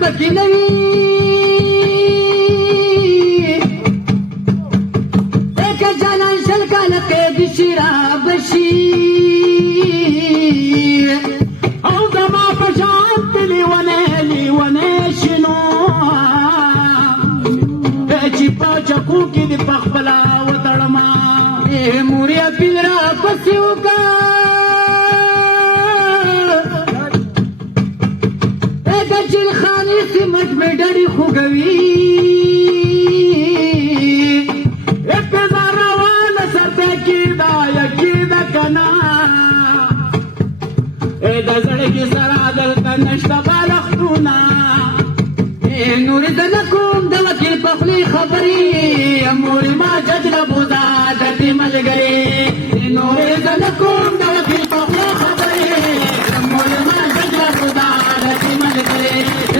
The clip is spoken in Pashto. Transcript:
پکې نه وي که جانان شل کاله قید شي رابشي او زما په شان دې لیونی شنو چې په چکو کې دې په خپله وتړمه موریا پیل را پسې وکړه د جلخانې سمټ مې ډډې خوږوي د زړګي سره دلته نشته بالښتونه نورې ته نه کوم د وکیل په خولې خبرې مورې ما ججله بوده ډکې ملګرې نورې ته نه کوم د وکیل په خولې خبرې مورې ما ججله بوده ډکې ملګرې